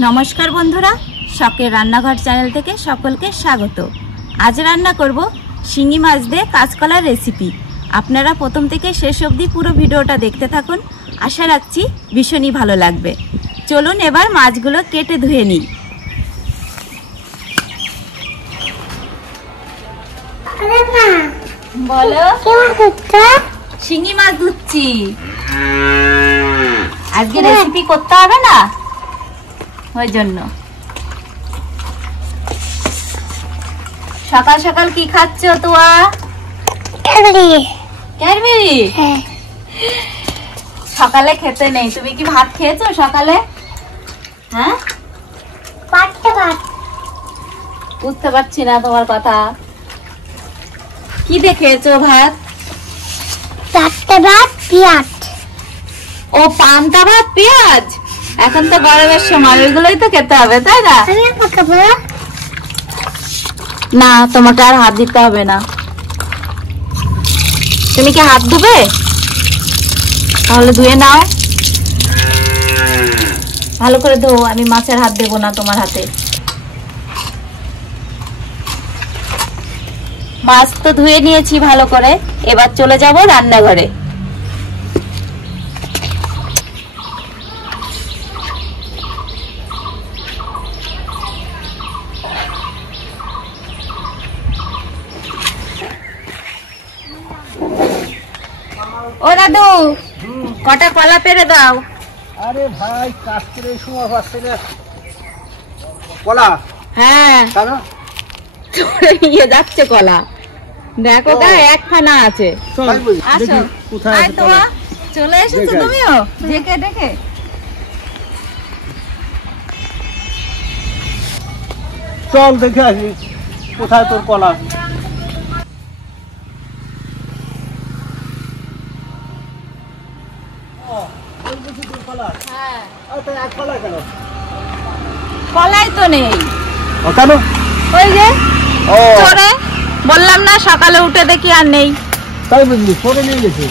नमस्कार बंधुरा शखेर रान्नाघर चैनल থেকে সকলকে স্বাগত। आज रान्ना करब শিঙি মাছ দিয়ে কাঁচকলার রেসিপি। আপনারা প্রথম থেকে শেষ অবধি পুরো ভিডিওটা দেখতে থাকুন, আশা রাখছি ভীষণই ভালো লাগবে। চলুন এবার মাছগুলো কেটে ধুয়ে নিই। বলো শিঙি মাছ ধুচ্ছি। আজকে রেসিপি করতে হবে না, ওই জন্য। সকাল সকাল কি খাচ্ছ তোয়া? ক্যাডবেরি। সকালে খেতে নেই, তুমি কি ভাত খেয়েছো সকালে? হ্যাঁ, বুঝতে পারছি না তোমার কথা। কি দিয়ে খেয়েছো ভাত? ও পান্তা ভাত পেঁয়াজ। এখন তো গরমের সময়, ওইগুলোই তো খেতে হবে, তাই না? না, তোমাকে আর হাত দিতে হবে না। তুমি কি হাত ধুবে? তাহলে ধুয়ে নাও, ভালো করে ধো। আমি মাছের হাত দেবো না তোমার হাতে। মাছ তো ধুয়ে নিয়েছি ভালো করে, এবার চলে যাব রান্নাঘরে। ও দাদু, কটা কলা পেরে দাও। আরে ভাই, কাজ করে সময় পাচ্ছে না। কলা? হ্যাঁ, নিয়ে যাচ্ছে কলা। দেখো গা, একখানা আছে। আসো, কোথায় চলে এসেছো তুমিও ডেকে ডেকে। চল দেখে আসি কোথায় তোর কলা। কলাই তো নেই। কেন? ওই যে চোরে, বললাম না সকালে উঠে দেখি আর নেই। তাই বুঝলি, চোরে নিয়ে গেছে।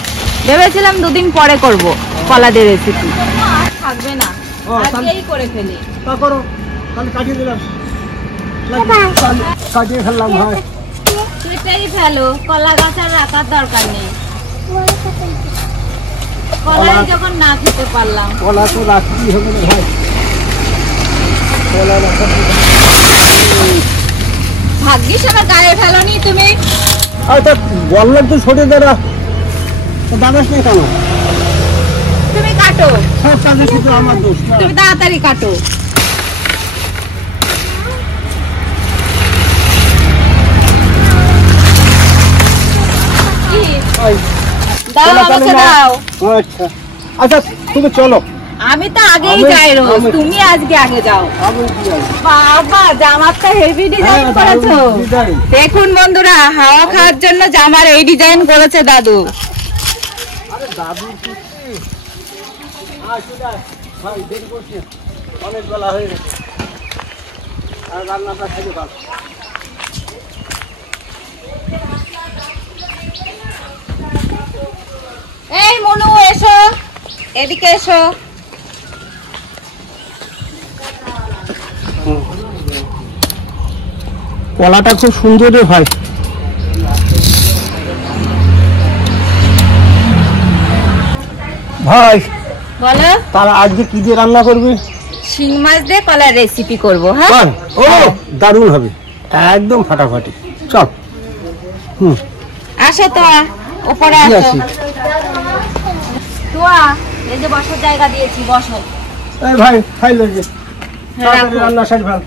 ভেবেছিলাম দুদিন পরে করব কলা দিয়ে রেসিপি, থাকবে না, আজকেই করে ফেলি। তা করো, তাহলে কাটিয়ে দিলাম। কাটিয়ে ফেললাম ভাই। সেটাই ফেলো, কলা গাছ আর রাখার দরকার নেই। কলাই যখন না খেতে পারলাম। কলা তো রাখতেই হবে না ভাই। কলা রাখা ভাগ্যিস আমার গায়ে ফেলোনি তুমি। আচ্ছা বললাম তো ছোটে দাঁড়া, দাঁড়াস না কেন? তুমি কাটো, সব কাজে শুধু আমার দোষ। তুমি তাড়াতাড়ি কাটো। দাও আমাকে দাও। আচ্ছা আচ্ছা, তুমি চলো। আমি তো আগেই যাই রোজ, তুমি আজকে আগে যাও। বাবা, জামাটা হেভি ডিজাইন করেছো। দেখুন বন্ধুরা, হাওয়া খাওয়ার জন্য জামার এই ডিজাইন করেছে দাদু। আরে দাদু ভাই, দেরি করছি, অনেক বেলা হয়ে গেছে। আর রান্নাটা খেতে পারো। এই মনু, এসো এদিকে এসো। কলাটা খুব সুন্দর রে ভাই। ভাই বলো, তাহলে আজকে কি দিয়ে রান্না করবি? শিং মাছ দিয়ে কলার রেসিপি করবো। হ্যাঁ, ও দারুণ হবে, একদম ফাটাফাটি। চল। আসো তো, উপরে আসো। তোয়া, এই যে বসার জায়গা দিয়েছি, বসো। এই ভাই, খাই লাগে রান্না সারি ভাই,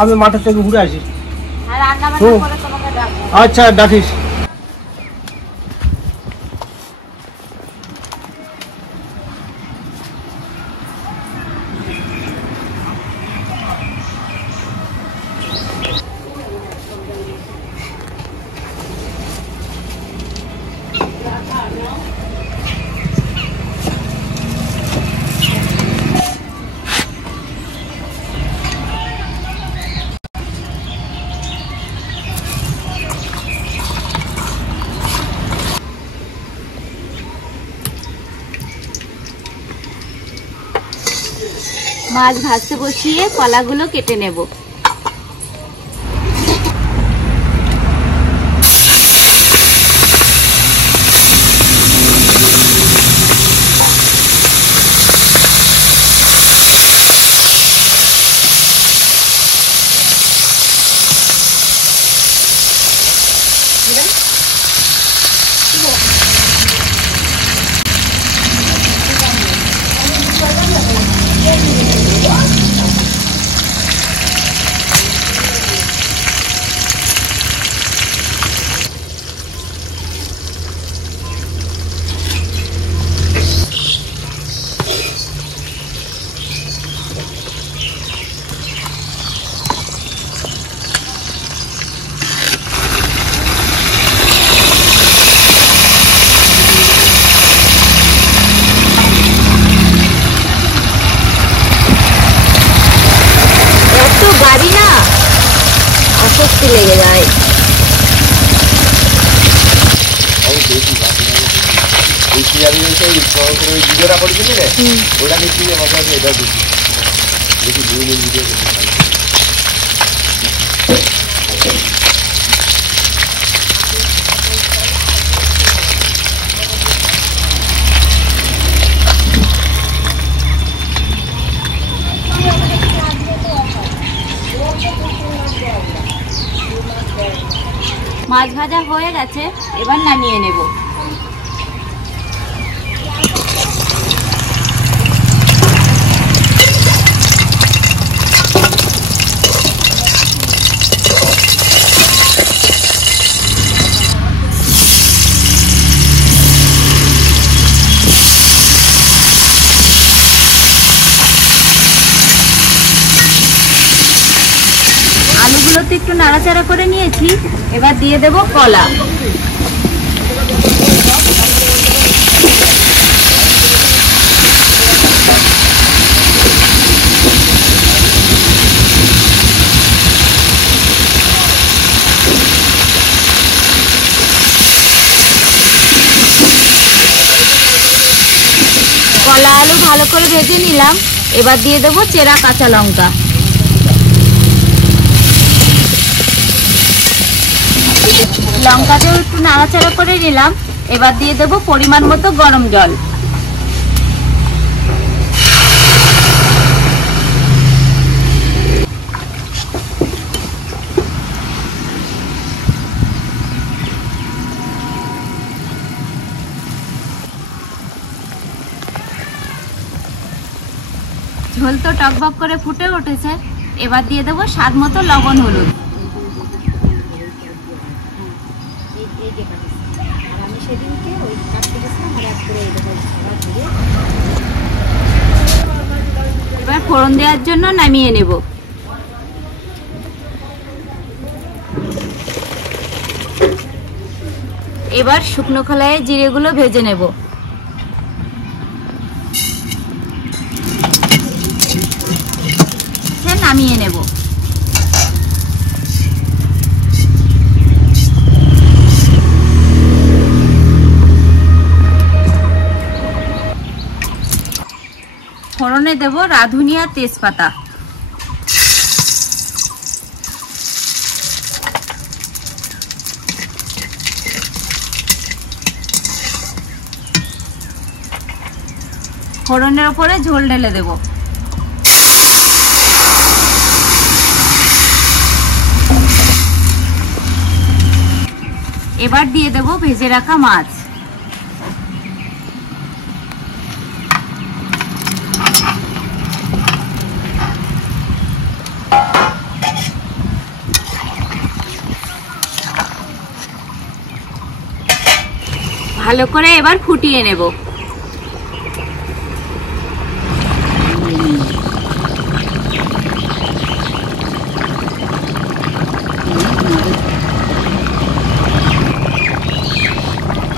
আমি মাঠের থেকে ঘুরে আসি। আর রান্না বান্না করে তোমাকে ডাকবো। আচ্ছা, ডাকিস। মাছ ভাজতে বসিয়ে কলাগুলো কেটে নেব। লেগে যায়। মাছ ভাজা হয়ে গেছে, এবার নামিয়ে নেব। আলুগুলোতে একটু নাড়াচাড়া করে নিয়েছি, এবার দিয়ে দেব কলা। কলা আলু ভালো করে ভেজে নিলাম, এবার দিয়ে দেব চেরা কাঁচা লঙ্কা। লঙ্কাটাও একটু নাড়াচাড়া করে নিলাম, এবার দিয়ে দেব পরিমাণ মতো গরম জল। ঝোল তো টকবক করে ফুটে উঠেছে, এবার দিয়ে দেব স্বাদ মতো লবণ হলুদ। এবার ফোড়ন দেওয়ার জন্য নামিয়ে নেব। এবার শুকনো খোলায় জিরেগুলো ভেজে নেব। নামিয়ে নেব। ফোড়নে দেব রাঁধুনি আর তেজপাতা। ফোড়নের উপরে ঝোল ঢেলে দেব। এবার দিয়ে দেব ভেজে রাখা মাছ। ভালো করে এবার ফুটিয়ে নেব।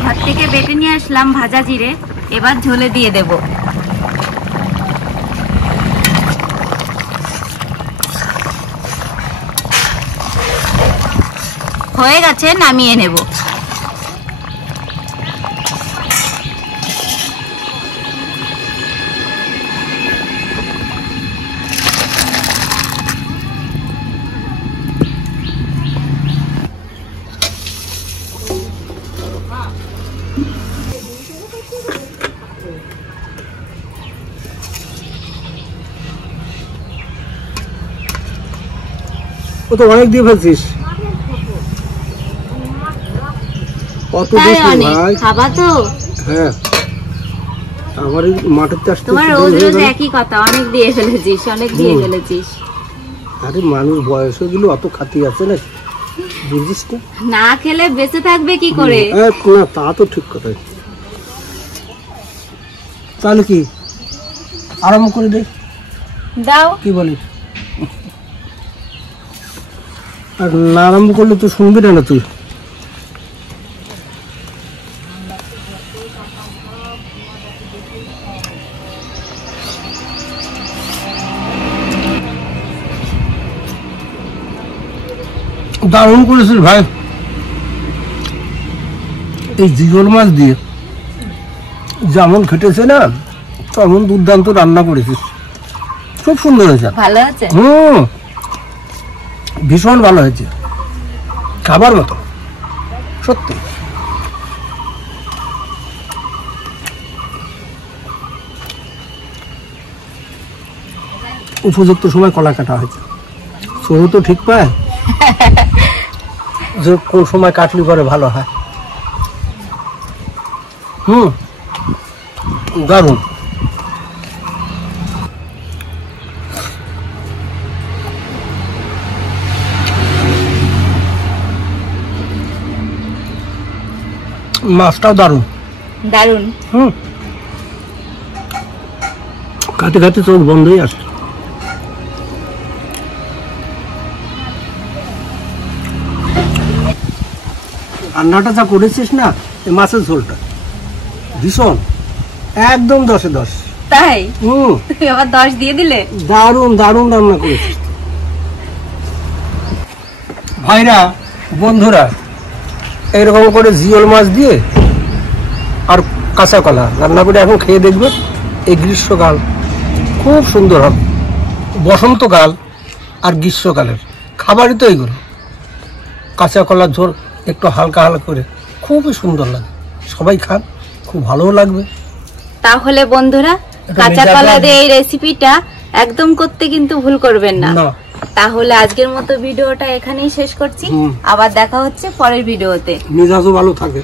ভাত থেকে বেটে নিয়ে আসলাম ভাজা জিরে, এবার ঝোলে দিয়ে দেব। হয়ে গেছে, নামিয়ে নেব। ও তো অনেক দিয়ে ফেলছিস। কত দিস ভাই? খাবা তো? হ্যাঁ, আমার এই মাঠের চাষ তোমার রোজ রোজ একই কথা, অনেক দিয়ে ফেলেছিস, অনেক দিয়ে ফেলেছিস। আরে মানুষ বয়স হয়ে গেলে অত খাতি আছে না, বুঝিস তো? না খেলে বেঁচে থাকবে কি করে? না, তা তো ঠিক কথা। তাহলে কি আরম্ভ করে দে? দাও। কি বলিস? আর না আরম্ভ করলে তো শুনবি না তুই। দারুণ করেছিস ভাই, এই জিওল মাছ দিয়ে যেমন খেটেছে না তেমন দুর্দান্ত রান্না করেছিস, খুব সুন্দর হয়েছে। ভালো আছে? ভীষণ ভালো হয়েছে, খাবার মতো সত্যি। উপযুক্ত সময় কলা কাটা হয়েছে, সরু তো ঠিক পায় যে কোন সময় কাটলি পরে ভালো হয়। দারুণ। মাছটাও দারুণ দারুণ। কাটে কাটে চোখ বন্ধই আসছে। রান্নাটা যা করেছিস না, এই মাছের ঝোলটা ভীষণ, একদম 10-এ 10। তাই? তুমি আবার 10 দিয়ে দিলে? দারুণ দারুণ রান্না করেছিস ভাইরা, বন্ধুরা। এইরকম করে জিওল মাছ দিয়ে আর কাঁচা কলা রান্না করে এখন খেয়ে দেখবে। এই গ্রীষ্মকাল খুব সুন্দর হবে, বসন্তকাল আর গ্রীষ্মকালের খাবারই তো এইগুলো। কাঁচা কলার ঝোল একটু হালকা হালকা করে খুবই সুন্দর লাগে, সবাই খান, খুব ভালোও লাগবে। তাহলে বন্ধুরা, কাঁচা কলা দিয়ে এই রেসিপিটা একদম করতে কিন্তু ভুল করবেন না। তাহলে আজকের মতো ভিডিওটা এখানেই শেষ করছি, আবার দেখা হচ্ছে পরের ভিডিওতে। মেজাজও ভালো থাকে।